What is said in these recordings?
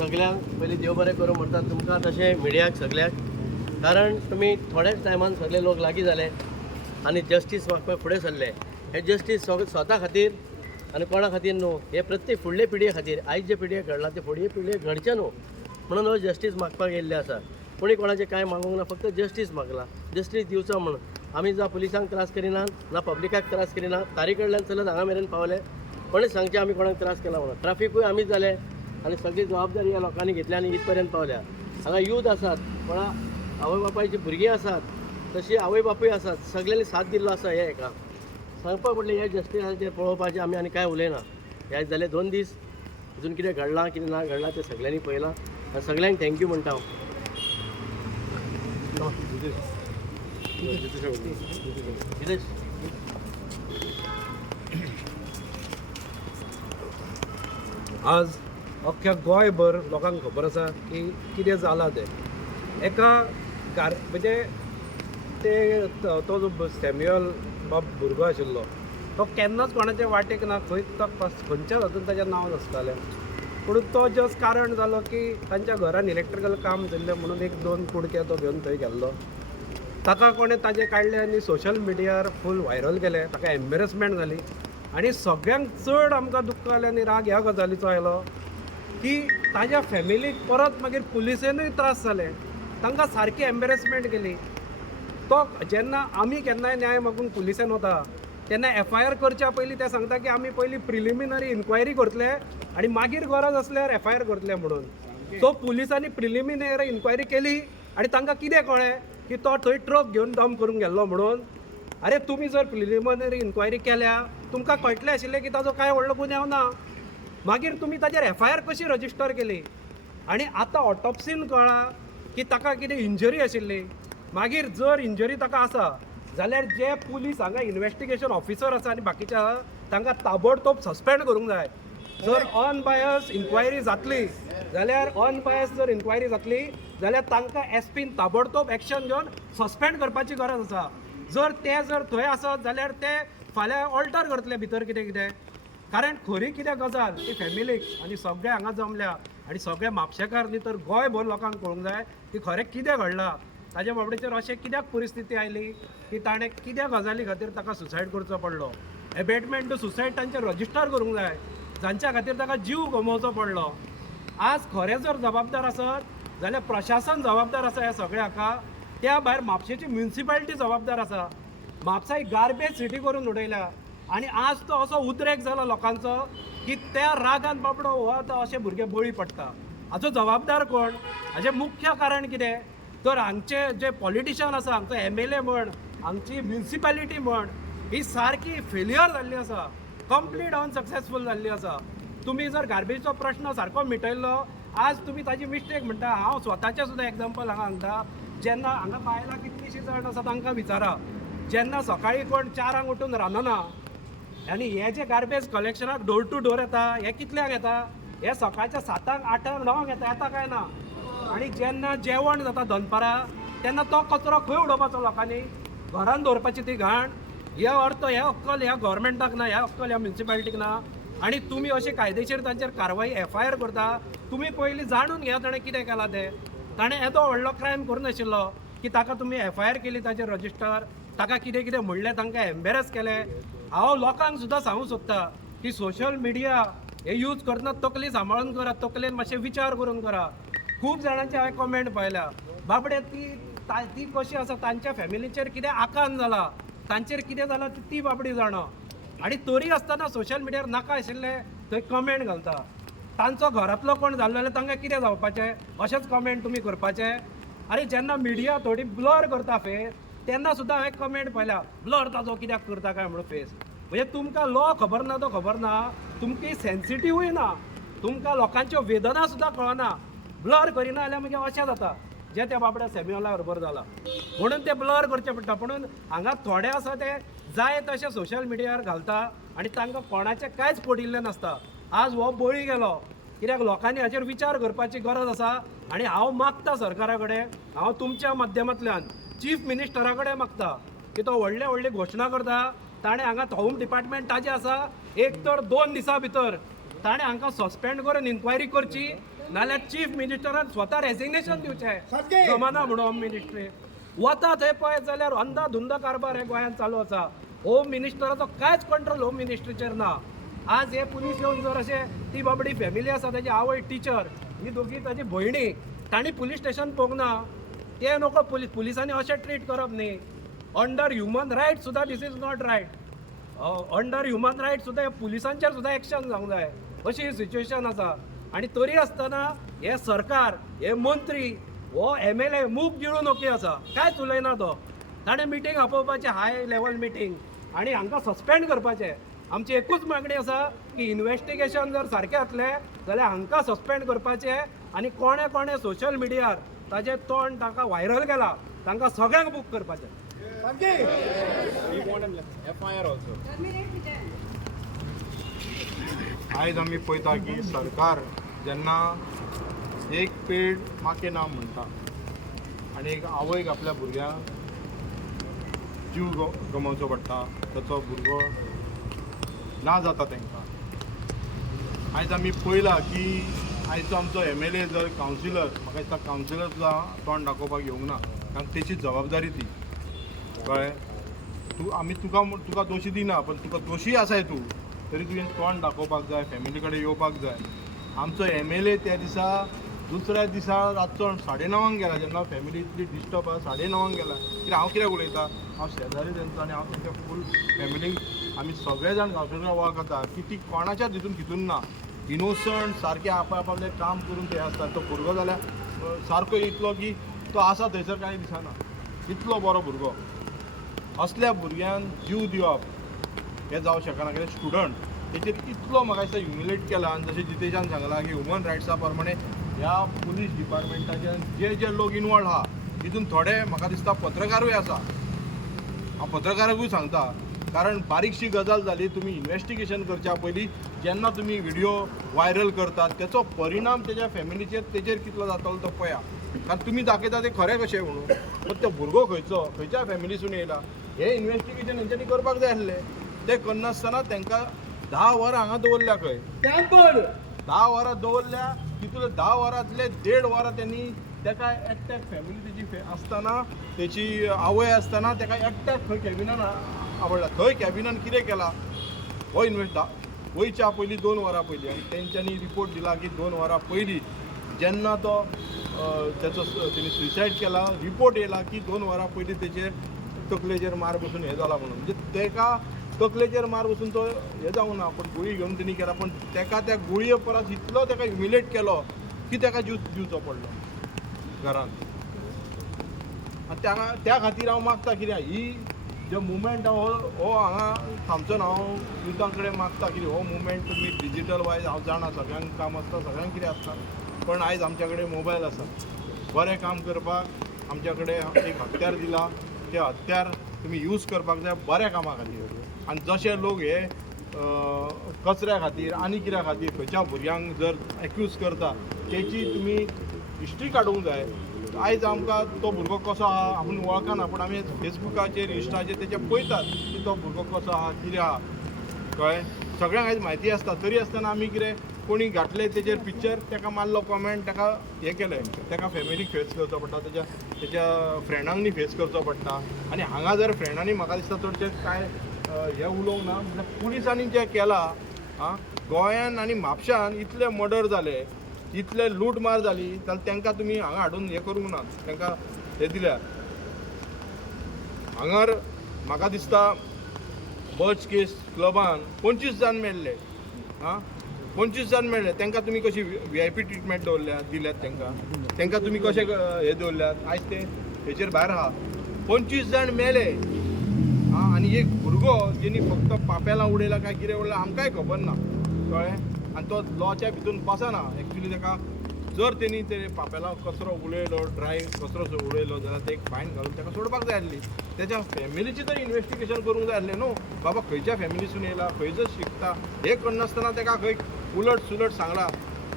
सगळ्यांक पयलीं देव बरें करूं म्हणटा तुमकां तशें मिडियाक सगळ्याक, कारण तुमी थोड्याच टायमान सगळे लोक लागीं जाले आनी जस्टीस मागपाक फुडें सरले. हे जस्टीस स्वता खातीर आनी कोणा खातीर न्हू, हे प्रत्येक फुडले पिळगे खातीर. आयज जे पिळगेक घडला ते फुडले पिळगेक घडचे न्हू म्हणून हो जस्टीस मागपाक येयल्ले आसा. कोणी कोणाचें कांय मागूंक ना, फक्त जस्टीस मागला. जस्टीस दिवचो म्हणून आमी जा पुलिसांक त्रास करिनात ना पब्लिकाक त्रास करिना. तारी कडल्यान चलत हांगा मेरेन पावले. कोणेच सांगचे आमी कोणाक त्रास केला म्हणून. ट्राफिकूय आमीच जाले आनी सगळी जबाबदारी ह्या लोकांनी घेतली आनी इथपर्यंत पावल्या. हांगा यूथ आसात, कोणा आवय बापायची भुरगीं आसात, तशी आवय बापूय आसात. सगळ्यांनी साथ दिल्लो आसा हे हेका सांगपाक पडलें. हे जस्टिसाचेर पळोवपाचें आमी आनी कांय उलयना. हे जाले 2 दीस, अजून कितें घडलां कितें ना घडलां तें सगळ्यांनी पळयलां आनी सगळ्यांक थँक्यू म्हणटा हांव. आज अख्ख्या गोंयभर लोकांक खबर आसा की कितें जालां तें. एका म्हणजे ते तो जो सॅम्युअल बाब भुरगो आशिल्लो तो केन्नाच कोणाच्या वाटेक ना, खंयच्याच हातून ताचें नांव नासतालें. पूण तो जस्ट कारण जालो की तांच्या घरान इलेक्ट्रिकल काम चल्लें म्हणून 1-2 कुडके तो घेवन थंय गेल्लो. ताका कोणें ताजें काडलें आनी सोशल मिडियार फूल व्हायरल केलें. ताका एम्बेरसमेंट जाली आनी सगळ्यांक चड आमकां दुख्ख जालें आनी राग ह्या गजालीचो आयलो की ताज्या फॅमिलीक परत मागीर पुलिसेनूय त्रास जाले. तांकां सारकी एम्बेरसमेंट केली. तो जेन्ना आमी केन्नाय न्याय मागून पुलिसेन वता तेन्ना FIR करच्या पयलीं ते सांगता की आमी पयलीं प्रिलिमिनरी इन्क्वायरी करतले आनी मागीर गरज आसल्यार FIR करतले म्हणून. सो पुलिसांनी प्रिलिमिनरी इन्क्वायरी केली आनी तांकां कितें कळ्ळें की तो थंय ट्रक घेवन डंप करूंक गेल्लो म्हणून. अरे तुमी जर प्रिलिमिनरी इन्क्वायरी केल्या तुमकां कळटलें आशिल्लें की ताजो कांय व्हडलो गुन्यांव ना. मागीर तुमी ताजेर FIR कशी रजिस्टर केली आनी आतां ऑटोप्सीन कळ्ळां की ताका कितें इंजरी आशिल्ली. मागीर जर इंजरी ताका आसा जाल्यार जे पुलीस हांगा इन्वेस्टिगेशन ऑफिसर आसा आनी बाकीचे आहा तांकां ताबडतोब सस्पेंड करूंक जाय. जर अनबायस इन्क्वायरी जातली जाल्यार तांकां SPन ताबडतोब एक्शन घेवन सस्पेंड करपाची गरज आसा. जर थंय आसत जाल्यार ते फाल्यां ऑल्टर करतले भितर कितें कारण खरी कितें गजाल ती फॅमिलीक आनी सगळे हांगा जमल्या आनी सगळे म्हापशेकार न्ही तर गोंयभर लोकांक कळूंक जाय की खरें कितें घडलां. ताज्या बाबडीचेर अशें कित्याक परिस्थिती आयली की ताणें कित्या गजाली खातीर ताका सुसायड करचो पडलो. एबेटमेंट टू सुसायड तांचेर रजिस्टर करूंक जाय जांच्या खातीर ताका जीव गमोवचो पडलो. आज खरें जर जबाबदार आसत जाल्यार प्रशासन जबाबदार आसा ह्या सगळ्या हाका. त्या भायर म्हापशेची म्युनिसिपालिटी जबाबदार आसा. म्हापसा एक गार्बेज सिटी करून उडयल्या आनी आज तो असो उद्रेक जाला लोकांचो की त्या रागान बाबडो हो आतां अशे भुरगे बळी पडटा. हाचो जबाबदार कोण? हाचें मुख्य कारण कितें तर हांगचे जे पॉलिटिशियन आसा, हांगचो MLA म्हण, हांगची म्युनिसिपालिटी म्हण, ही सारकी फेल्युअर जाल्ली आसा, कंप्लीट अनसक्सेसफूल जाल्ली आसा. तुमी जर गार्बेजचो प्रश्न सारको मिटयल्लो आज तुमी ताजी मिस्टेक म्हणटा. हांव स्वताचें सुद्दां एग्जाम्पल हांगा सांगता. जेन्ना हांगा बायलां कितलींशीं जाण आसा तांकां विचारा, जेन्ना सकाळीं कोण 4 उठून रांदना आनी हे जे गार्बेज कलेक्शनाक डोर टू डोर येता हे कितल्यांक येता? हे सकाळच्या 7, 8, 9 येता काय ना. आनी जेन्ना जेवण जाता दनपारां तेन्ना तो कचरो खंय उडोवपाचो लोकांनी? घरान दवरपाची ती घाण. हे अर्थ हे अक्कल ह्या गव्हर्मेंटाक ना, ह्या अक्कल ह्या म्युनिसिपालिटीक ना. आनी तुमी अशी कायदेशीर तांचेर कारवाई FIR करता. तुमी पयलीं जाणून घ्या ताणें कितें केलां तें. ताणें येदो व्हडलो क्रायम करूं नाशिल्लो की ताका तुमी FIR केली ताचेर रजिस्टर. ताका कितें कितें म्हणलें, तांकां एम्बेरस केलें. हांव लोकांक सुद्दां सांगूं सोदतां की सोशल मिडिया हे यूज करतना तकली सांबाळून करा, तकलेन मातशें विचार करून करा. खूब जाणांचे हांवें कमेंट पळयल्या, बाबडे ती कशी आसा, तांच्या फॅमिलीचेर कितें आकान जाला, तांचेर कितें जालां ती बाबडी जाणा. आनी तरी आसतना सोशल मिडियार नाका आशिल्लें थंय कमेंट घालता. तांचो घरांतलो कोण जाल्लो जाल्यार तांकां कितें जावपाचें? अशेंच कमेंट तुमी करपाचें? अरे जेन्ना मिडिया थोडी ब्लर करता फेस तेन्ना सुद्दां हांवें कमेंट पळयल्या, ब्लर ताजो कित्याक करता काय म्हणून फेस. म्हणजे तुमकां लॉ खबर ना तो खबर ना, तुमकी सेन्सिटिव्हूय ना, तुमकां लोकांच्यो वेदना सुद्दां कळना. ब्लर करिना जाल्यार मागीर अशें जाता जे त्या बाबड्या सॅम्युअला बरोबर जाला म्हणून ते ब्लर करचे पडटा. म्हणून हांगा थोडे आसा ते जाय तशें सोशल मिडियार घालता आनी तांकां कोणाचें कांयच पडिल्लें नासता. आज हो बळी गेलो कित्याक लोकांनी हाचेर विचार करपाची गरज आसा. आनी हांव मागता सरकारा कडेन, हांव तुमच्या माध्यमांतल्यान चीफ मिनिस्टरा कडेन मागता की तो व्हडली घोशणा करता. ताणें हांगा होम डिपार्टमेंट ताजें आसा, एक तर 2 दिसां भितर ताणें हांकां सस्पेंड करून इन्क्वायरी करची नाल्यार चीफ मिनिस्टरान स्वता रेजिग्नेशन दिवचें जमाना म्हणून होम मिनिस्ट्री वता थंय पळयत जाल्यार अंदा धुंद कारबार हे गोंयांत चालू आसा होम मिनिस्टराचो कांयच कंट्रोल होम मिनिस्ट्रीचेर ना आज हे पुलीस येवन जर अशें ती बाबडी फॅमिली आसा ताची आवय टीचर ही दोगी ताची भयणी तांणी पुलीस स्टेशन पळोवंक ना ते नको पुलिसांनी अशें ट्रीट करप न्ही अंडर ह्युमन रायट सुद्दां this is not right under human right सुद्दां पुलिसांचेर सुद्दां एक्शन जावंक जाय अशी सिच्युएशन आसा आनी तरी आसतना हे सरकार हे मंत्री हो MLA मूग गिळून ओके आसा कांयच उलयना तो ताणें मिटींग आपोवपाचें हाय लेवल मिटींग आनी हांकां सस्पेंड करपाचें आमची एकूच मागणी आसा की इन्व्हेस्टिगेशन जर सारकें जातलें जाल्यार हांकां सस्पेंड करपाचें आनी कोणे कोणे सोशल मिडियार ताजें तोंड तांकां व्हायरल केलां तांकां सगळ्यांक बूक करपाचें FIR ऑल्सो आयज आमी पळयता की सरकार जेन्ना एक पेड माके नाम म्हणटा आनी एक आवयक आपल्या भुरग्यांक जीव गमोवचो पडटा ताचो भुरगो ना जाता तांकां आयज आमी पळयलां की आयचो आमचो MLA जर कावन्सिलर म्हाका दिसता कावन्सिलर सुद्दां तोंड दाखोवपाक येवंक ना कारण तेची जबाबदारी ती कळ्ळें तुका दोशी दिना पण तुका दोशी आसाय तूं तरी तुवें तोंड दाखोवपाक जाय फॅमिली कडेन येवपाक जाय आमचो MLA त्या दिसा दुसऱ्या दिसा रातचो 9:30 गेला जेन्ना फॅमिली इतली डिस्टर्ब आसा 9:30 गेला कित्याक हांव कित्याक उलयतां हांव शेजारी तेंचो आनी हांव तेंच्या फूल फॅमिलीक आमी सगळे जाण गांवकऱ्यां वळखता की ती कोणाच्याच हितून ना इनोसंट सारके आपलें काम करून ते आसता तो भुरगो जाल्यार सारको इतलो की तो आसा थंयसर कांय दिसना इतलो बरो भुरगो असल्या भुरग्यांक जीव दिवप हे जावं शकना कित्याक स्टुडंट तेचेर इतलो म्हाका दिसता ह्युमिलेट केला आनी जशें जितेशान सांगलां की ह्युमन रायट्सा प्रमाणे ह्या पुलीस डिपार्टमेंटाचे जे लोक इनवॉल्ड आहा तितून थोडे म्हाका दिसता पत्रकारूय आसा हांव पत्रकाराकूय सांगता कारण बारीकशी गजाल जाली तुमी इन्व्हेस्टिगेशन करच्या पयलीं जेन्ना तुमी व्हिडिओ व्हायरल करतात तेचो परिणाम तेज्या फॅमिलीचेर तेजेर कितलो जातलो तो पळया कारण तुमी दाखयता ते खरें कशें म्हणून पण तो भुरगो खंयच्या फॅमिलीसून येयला हे इन्व्हेस्टिगेशन हेंच्यांनी करपाक जाय आसलें ते करनासतना तांकां 10 वरां हांगा दवरल्या खंय 10 वरां दवरल्या तितून 10 वरांतले 1.5 वरां त्यांनी ताका एकट्याक फॅमिली तेजी आसतना तेची आवय आसतना ताका एकट्याक खंय कॅबिनान आवडला थंय कॅबिनान कितें केला हो वयच्या पयलीं 2 वरां पयलीं आनी तेंच्यांनी रिपोर्ट दिला की 2 वरां पयलीं जेन्ना तो तेचो तेणी सुसायड केला रिपोर्ट येयला की 2 वरां पयलीं तेचेर तकलेचेर मार बसून हें जाला म्हणून म्हणजे तेका तकलेचेर मार बसून तो हें जावंक ना पण गुळी घेवन तेणी केला पण तेका त्या गुळये परस इतलो तेका ह्युमिलेट केलो की तेका जीव दिवचो पडलो घरांत आनी त्या खातीर हांव मागता कित्याक ही जो मुवमेंट हो हांगा थांबचो ना हांव युथा कडेन मागता की हो मुवमेंट तुमी डिजिटल वायज हांव जाणा सगळ्यांक काम आसता सगळ्यांक कितें आसता पण आयज आमच्या कडेन मोबायल आसा बरें काम करपाक आमच्या कडेन एक हत्यार दिला ते हत्यार तुमी यूज करपाक जाय बऱ्या कामा खातीर आनी जशे लोक हे कचऱ्या खातीर आनी कित्या खातीर खंयच्या भुरग्यांक जर एक्यूज करता तेची तुमी हिस्ट्री काडूंक जाय आयज आमकां तो भुरगो कसो आहा आपूण वळखना पूण आमी फेसबुकाचेर इंस्टाचेर तेचे पळयतात की तो भुरगो कसो आहा कितें आहा कळ्ळें सगळ्यांक आयज म्हायती आसता तरी आसतना आमी कितें कोणी घातले तेचेर पिक्चर ताका मारलो कॉमेंट ताका हें केलें ताका फॅमिलीक फेस करचो पडटा तेच्या फ्रेंडांनी फेस करचो पडटा आनी हांगा जर फ्रेंडांनी म्हाका दिसता चडशे कांय हें उलोवंक ना म्हणजे पुलिसांनी जें केलां गोंयान आनी म्हापशान इतले मर्डर जाले इतले लूटमार जाली जाल्यार तांकां तुमी हांगा हाडून हें करूंक ना तांकां हें दिल्यार हांगार म्हाका दिसता बर्च केस क्लबान 25 जाण मेळ्ळे 25 जाण मेळ्ळे तांकां तुमी कशी VIP ट्रिटमेंट दिल्यात तांकां तुमी कशें हें दवरल्यात आयज ते हेचेर भायर आहा 25 जाण मेले आनी एक भुरगो जेणी फक्त पापेलां उडयलां काय कितें उडयलां आमकांय खबर ना कळ्ळें आनी तो लॉच्या भितून बसना एक्चुली ताका जर तेणी ते पापेलां कचरो उडयलो ड्राय कचरो उडयलो जाल्यार ते एक फायन घालून ताका सोडपाक जाय आसली तेच्या फॅमिलीची तर इन्व्हेस्टिगेशन करूंक जाय आसलें न्हू बाबा खंयच्या फॅमिलीसून येयला खंयच शिकता हें करनासतना ताका खंय उलट सुलट सांगला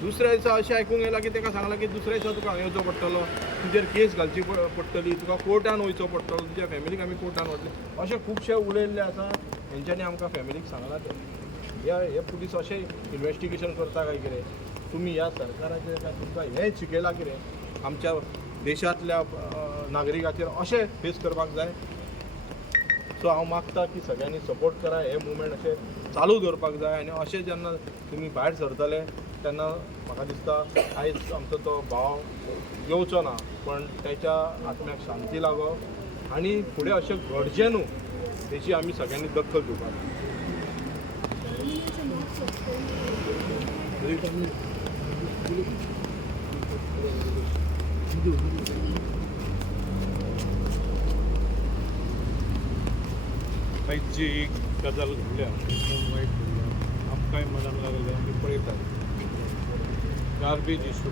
दुसऱ्या दिसा अशें आयकूंक येयलां की ताका सांगलां की दुसऱ्या दिसा तुका येवचो पडटलो तुजेर केस घालची पडटली तुका कोर्टान वयचो पडटलो तुज्या फॅमिलीक आमी कोर्टान वतले अशें खुबशे उलयल्ले आसा हेंच्यांनी आमकां फॅमिलीक सांगलां ते हे पुलीस अशें इन्व्हेस्टिगेशन करता काय कितें तुमी ह्या सरकाराचे तुमकां हें शिकयलां कितें आमच्या देशांतल्या नागरिकाचेर अशें फेस करपाक जाय. सो हांव मागता की सगळ्यांनी सपोर्ट करा, हे मुवमेंट अशें चालू दवरपाक जाय. आनी अशें जेन्ना तुमी भायर सरतले तेन्ना म्हाका दिसता आयज आमचो तो भाव येवचो ना, पण त्याच्या आत्म्याक शांती लागो आनी फुडें अशें घडचें न्हू तेची आमी सगळ्यांनी दखल घेवपाक जाय. आयज जी एक गजाल घडल्या एकदम वायट घडल्या, आमकांय मनाक लागले. आमी पळयतात गार्बेज इशू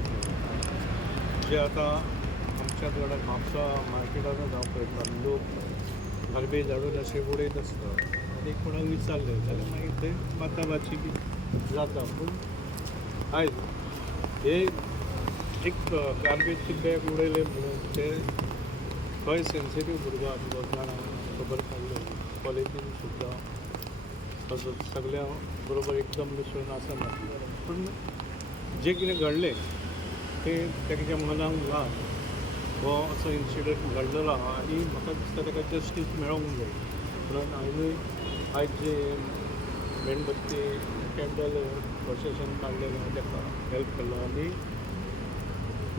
जे आतां आमच्या कडेन म्हापसा मार्केटानूच हांव पळयता, लोक गार्बेज हाडून अशें उडयत आसता आनी कोणाक विचारलें जाल्यार मागीर थंय बाताबाची बी जाता. पूण आयज हे एक गार्बेजचे बॅग उडयले म्हणून ते खंय सेन्सिटीव भुरगो आसलो जाणा खबर काडलो. कॉलेजीन सुद्दां तसोच सगळ्या बरोबर एकदम मिसळून आसना, पूण जें कितें घडलें तें तेच्या मनाक लाग हो असो इन्सिडंट घडलेलो आहा आनी म्हाका दिसता ताका जस्टीस मेळोंक जाय. म्हणून हांवें आयज जे मेणबत्ती कॅन्डल प्रोसेशन काडलेलें ताका हेल्प केलो आनी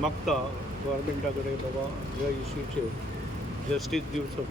मागता गव्हर्मेंटा कडेन बाबा ह्या इश्यूचेर जस्टीस दिवचो.